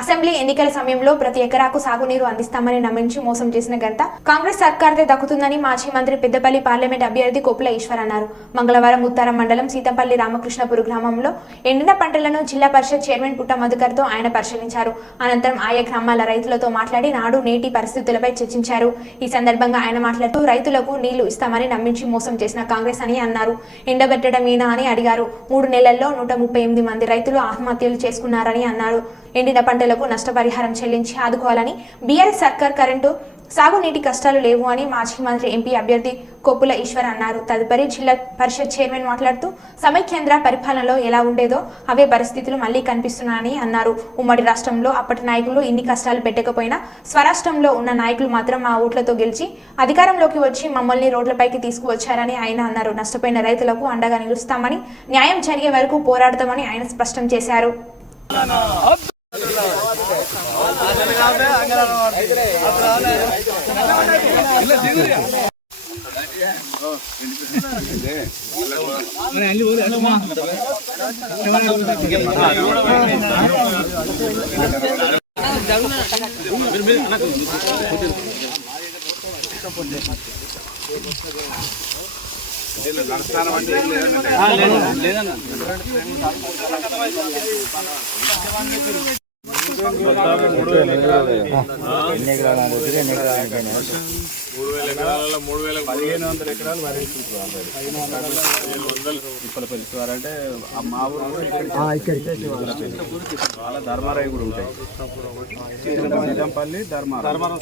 Assembly ఎన్నికల సమయంలో ప్రతి ఎకరాకు సాగునీరు అందిస్తామని నమ్మించి మోసం చేసిన ఘనత కాంగ్రెస్ సర్కార్దే దక్కుతుందని మాజీ మంత్రి పెద్దపల్లి పార్లమెంట్ అభ్యర్థి కోపుల ఈశ్వర్ అన్నారు. మంగళవారం ఉత్తరం మండలం సీతంపల్లి రామకృష్ణపుర గ్రామంలో ఎండిన పంటలను జిల్లా పరిషత్ చైర్మన్ పుట్ట మధుకర్తో ఆయన పరిశీలించారు. అనంతరం ఆయా గ్రామాల రైతులతో మాట్లాడి నాడు నేటి పరిస్థితులపై చర్చించారు. ఈ సందర్భంగా ఆయన మాట్లాడుతూ రైతులకు నీళ్ళు ఇస్తామని నమ్మించి మోసం చేసిన కాంగ్రెస్ అని అన్నారు. ఎండబెట్టడం ఏనా అని అడిగారు. మూడు నెలల్లో నూట ముప్పై ఎనిమిది మంది రైతులు ఆత్మహత్యలు చేసుకున్నారని అన్నారు. ఎండిన పంటలకు నష్టపరిహారం చెల్లించి ఆదుకోవాలని బీఆర్ఎస్ సర్కార్ కరెంటు సాగునీటి కష్టాలు లేవు అని మాజీ మంత్రి ఎంపీ అభ్యర్థి కొప్పుల ఈశ్వర్ అన్నారు. తదుపరి జిల్లా పరిషత్ చైర్మన్ మాట్లాడుతూ సమైక్యేంద్ర పరిపాలనలో ఎలా ఉండేదో అవే పరిస్థితులు మళ్ళీ కనిపిస్తున్నాయని అన్నారు. ఉమ్మడి రాష్ట్రంలో అప్పటి నాయకులు ఇన్ని కష్టాలు పెట్టకపోయినా స్వరాష్ట్రంలో ఉన్న నాయకులు మాత్రం మా ఓట్లతో గెలిచి అధికారంలోకి వచ్చి మమ్మల్ని రోడ్లపైకి తీసుకువచ్చారని ఆయన అన్నారు. నష్టపోయిన రైతులకు అండగా నిలుస్తామని న్యాయం జరిగే వరకు పోరాడతామని ఆయన స్పష్టం చేశారు. లేదన్నా. మూడు వేల ఎకరాలలో మూడు వేల పదిహేను వందల ఎకరాలు వరి. ఇప్పలపల్లి శివారు అంటే ఆ మా ఊరు కూడా ఇక్కడికి వాళ్ళ ధర్మారాయి కూడా ఉంటాయి సీతంపల్లి ధర్మారం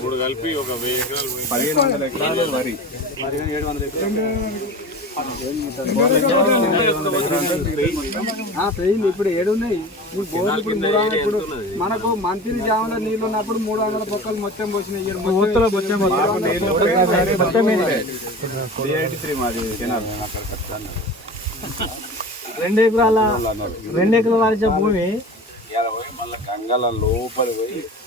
మూడు కలిపి ఒక వెయ్యి ఎకరాలు పదిహేను వందల ఎకరాలు వరి. పదిహేను ఏడు వందల ఎకరాలు. ట్రైన్ ఇప్పుడు ఏడున్నాయి ఇప్పుడు బోర్లు ఇప్పుడు మూడు వందలు ఇప్పుడు మనకు మంత్రి జాముల నీళ్ళు ఉన్నప్పుడు మూడు వందల పొక్కలు మొత్తం పోసినాయి. నీళ్ళు రెండు ఎకరాల రెండు ఎకరాల భూమి. మళ్ళీ గంగల లోపలి పోయి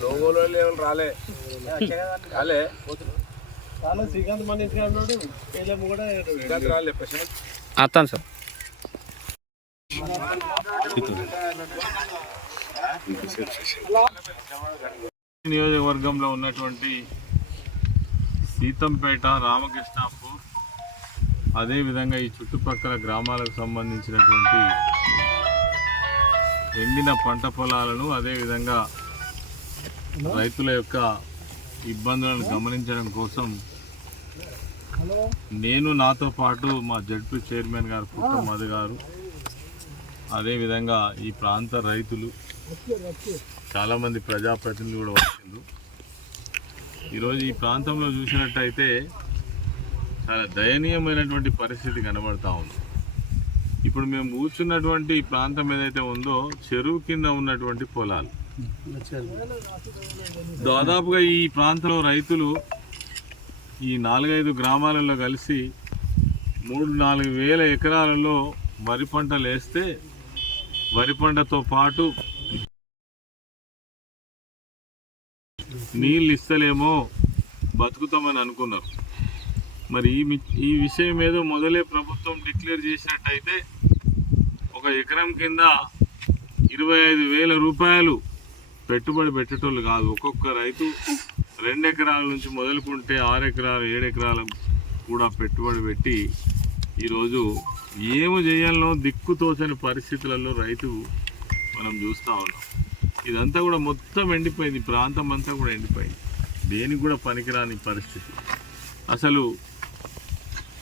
లోగోలో రాలే. రాలే. శ్రీకాంత్ రాలే ప్రశాంత్. అత్తాను సార్. నియోజకవర్గంలో ఉన్నటువంటి సీతంపేట రామకృష్ణాపూర్ అదేవిధంగా ఈ చుట్టుపక్కల గ్రామాలకు సంబంధించినటువంటి ఎండిన పంట పొలాలను అదేవిధంగా రైతుల యొక్క ఇబ్బందులను గమనించడం కోసం నేను నాతో పాటు మా జడ్పీ చైర్మన్ గారు పుట్ట మధు గారు అదేవిధంగా ఈ ప్రాంత రైతులు చాలామంది ప్రజాప్రతినిధులు కూడా వచ్చిండ్రు. ఈరోజు ఈ ప్రాంతంలో చూసినట్టయితే చాలా దయనీయమైనటువంటి పరిస్థితి కనబడతా ఉంది. ఇప్పుడు మేము కూర్చున్నటువంటి ప్రాంతం ఏదైతే ఉందో చెరువు కింద ఉన్నటువంటి పొలాలు. దాదాపుగా ఈ ప్రాంతంలో రైతులు ఈ నాలుగైదు గ్రామాలలో కలిసి మూడు నాలుగు వేల ఎకరాలలో వరి పంటలు వేస్తే వరి పంటతో పాటు నీళ్ళు ఇస్తలేమో బతుకుతామని అనుకున్నారు. మరి ఈ మి- ఈ విషయం ఏదో మొదలే ప్రభుత్వం డిక్లేర్ చేసినట్టయితే ఒక ఎకరం కింద ఇరవై ఐదు వేల రూపాయలు పెట్టుబడి పెట్టేటోళ్ళు కాదు. ఒక్కొక్క రైతు రెండు ఎకరాల నుంచి మొదలుకుంటే ఆరు ఎకరాలు ఏడు ఎకరాలు కూడా పెట్టుబడి పెట్టి ఈరోజు ఏమి చేయాలనో దిక్కుతోచని పరిస్థితులలో రైతు మనం చూస్తూ ఉన్నాం. ఇదంతా కూడా మొత్తం ఎండిపోయింది. ప్రాంతం అంతా కూడా ఎండిపోయింది. దేనికి కూడా పనికిరాని పరిస్థితి. అసలు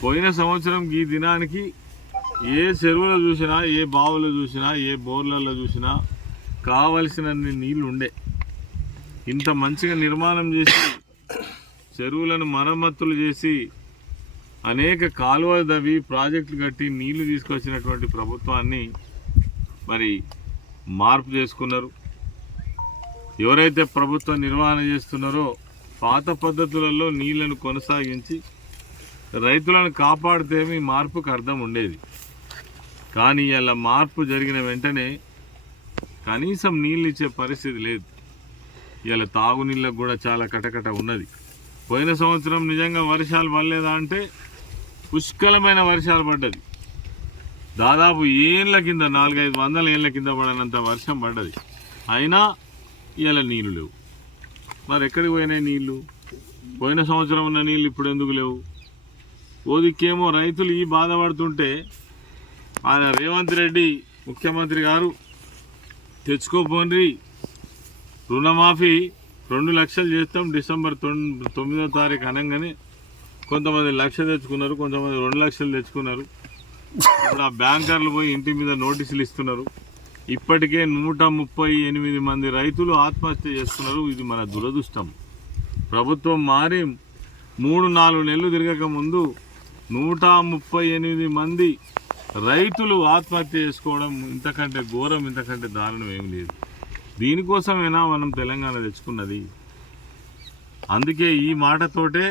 పోయిన సంవత్సరం ఈ దినానికి ఏ చెరువులో చూసినా ఏ బావులో చూసినా ఏ బోర్లలో చూసినా కావలసినన్ని నీళ్ళు ఉండే ఇంత మంచిగా నిర్మాణం చేసి చెరువులను మరమ్మతులు చేసి అనేక కాలువలు దవ్వి ప్రాజెక్టులు కట్టి నీళ్ళు తీసుకొచ్చినటువంటి ప్రభుత్వాన్ని మరి మార్పు చేసుకున్నారు. ఎవరైతే ప్రభుత్వం నిర్వహణ చేస్తున్నారో పాత పద్ధతులలో నీళ్ళను కొనసాగించి రైతులను కాపాడితే మీ మార్పుకు అర్థం ఉండేది. కానీ అలా మార్పు జరిగిన వెంటనే కనీసం నీళ్ళు ఇచ్చే పరిస్థితి లేదు. ఇలా తాగునీళ్ళకు కూడా చాలా కటకట ఉన్నది. పోయిన సంవత్సరం నిజంగా వర్షాలు పడలేదా అంటే పుష్కలమైన వర్షాలు పడ్డది. దాదాపు ఏళ్ళ కింద నాలుగైదు వందల ఏళ్ళ కింద పడనంత వర్షం పడ్డది. అయినా ఇలా నీళ్ళు లేవు. మరి ఎక్కడికి పోయినాయి నీళ్ళు? పోయిన సంవత్సరం ఉన్న నీళ్ళు ఇప్పుడు ఎందుకు లేవు? ఓదికేమో రైతులు ఈ బాధపడుతుంటే ఆయన రేవంత్ రెడ్డి ముఖ్యమంత్రి గారు తెచ్చుకోపోండి రుణమాఫీ రెండు లక్షలు చేస్తాం డిసెంబర్ తొమ్మిదో తారీఖు అనగానే కొంతమంది లక్ష తెచ్చుకున్నారు కొంతమంది రెండు లక్షలు తెచ్చుకున్నారు. ఇప్పుడు ఆ బ్యాంకర్లు పోయి ఇంటి మీద నోటీసులు ఇస్తున్నారు. ఇప్పటికే నూట ముప్పై ఎనిమిది మంది రైతులు ఆత్మహత్య చేస్తున్నారు. ఇది మన దురదృష్టం. ప్రభుత్వం మారి మూడు నాలుగు నెలలు తిరగక ముందు నూట ముప్పై ఎనిమిది మంది రైతులు ఆత్మహత్య చేసుకోవడం ఇంతకంటే ఘోరం ఇంతకంటే దారుణం ఏం లేదు. దీనికోసమైనా మనం తెలంగాణ తెచ్చుకున్నది? అందుకే ఈ మాటతోటే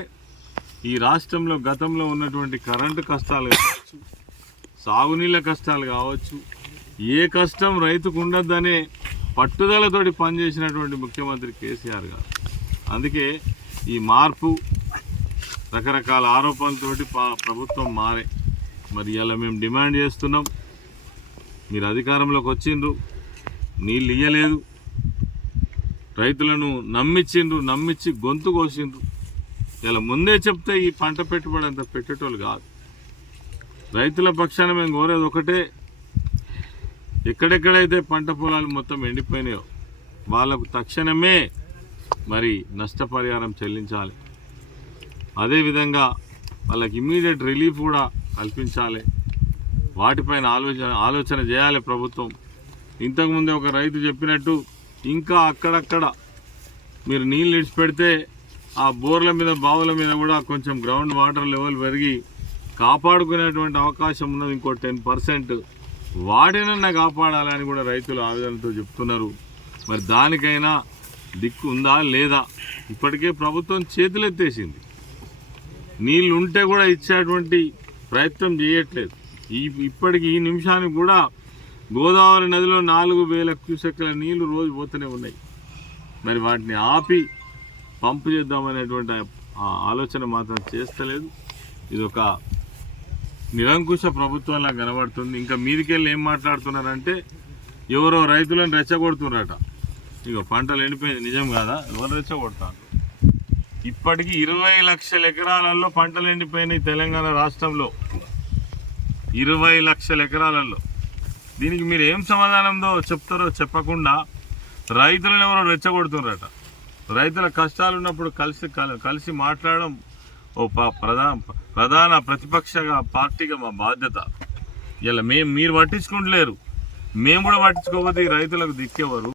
ఈ రాష్ట్రంలో గతంలో ఉన్నటువంటి కరెంటు కష్టాలు కావచ్చు సాగునీళ్ళ కష్టాలు కావచ్చు ఏ కష్టం రైతుకు ఉండద్దనే పట్టుదలతోటి పనిచేసినటువంటి ముఖ్యమంత్రి కేసీఆర్ గారు. అందుకే ఈ మార్పు రకరకాల ఆరోపణలతోటి పా- ప్రభుత్వం మారే. మరి ఇలా మేము డిమాండ్ చేస్తున్నాం. మీరు అధికారంలోకి వచ్చిండ్రు. నీళ్ళు ఇయ్యలేదు. రైతులను నమ్మిచ్చిండ్రు నమ్మిచ్చి గొంతు కోసిండ్రు. ఇలా ముందే చెప్తే ఈ పంట పెట్టుబడి అంత పెట్టేటోళ్ళు కాదు. రైతుల పక్షాన మేము కోరేది ఒకటే ఎక్కడెక్కడైతే పంట పొలాలు మొత్తం ఎండిపోయినాయో వాళ్ళకు తక్షణమే మరి నష్టపరిహారం చెల్లించాలి. అదేవిధంగా వాళ్ళకి ఇమ్మీడియట్ రిలీఫ్ కూడా కల్పించాలి. వాటిపైన ఆలోచన ఆలోచన చేయాలి ప్రభుత్వం. ఇంతకుముందే ఒక రైతు చెప్పినట్టు ఇంకా అక్కడక్కడ మీరు నీళ్ళు ఇడిచిపెడితే ఆ బోర్ల మీద బావుల మీద కూడా కొంచెం గ్రౌండ్ వాటర్ లెవెల్ పెరిగి కాపాడుకునేటువంటి అవకాశం ఉన్నది. ఇంకో టెన్ పర్సెంట్ వాటినన్నా కాపాడాలని కూడా రైతులు ఆవేదనతో చెప్తున్నారు. మరి దానికైనా దిక్కు ఉందా లేదా? ఇప్పటికే ప్రభుత్వం చేతులెత్తేసింది. నీళ్ళు ఉంటే కూడా ఇచ్చేటువంటి ప్రయత్నం చేయట్లేదు. ఈ ఇప్పటికి ఈ నిమిషానికి కూడా గోదావరి నదిలో నాలుగు వేల క్యూసెక్ల నీళ్ళు రోజు పోతూనే ఉన్నాయి. మరి వాటిని ఆపి పంపు చేద్దామనేటువంటి ఆ ఆలోచన మాత్రం చేస్తలేదు. ఇది ఒక నిరంకుశ ప్రభుత్వంలా కనబడుతుంది. ఇంకా మీదికెళ్ళి ఏం మాట్లాడుతున్నారంటే ఎవరో రైతులను రెచ్చగొడుతున్నారట. ఇక పంటలు ఎండిపోయింది. నిజం కాదా? ఎవరు రెచ్చగొడతారు? ఇప్పటికి ఇరవై లక్షల ఎకరాలలో పంటలు ఎండిపోయినాయి తెలంగాణ రాష్ట్రంలో. ఇరవై లక్షల ఎకరాలలో. దీనికి మీరు ఏం సమాధానంతో చెప్తారో చెప్పకుండా రైతులను ఎవరో రెచ్చగొడుతున్నారట. రైతుల కష్టాలు ఉన్నప్పుడు కలిసి కలిసి మాట్లాడడం ఓ ప్రధాన ప్రధాన ప్రతిపక్షగా పార్టీగా మా బాధ్యత. ఇలా మేము మీరు పట్టించుకుంటలేరు. మేము కూడా పట్టించుకోకపోతే రైతులకు దిక్కేవారు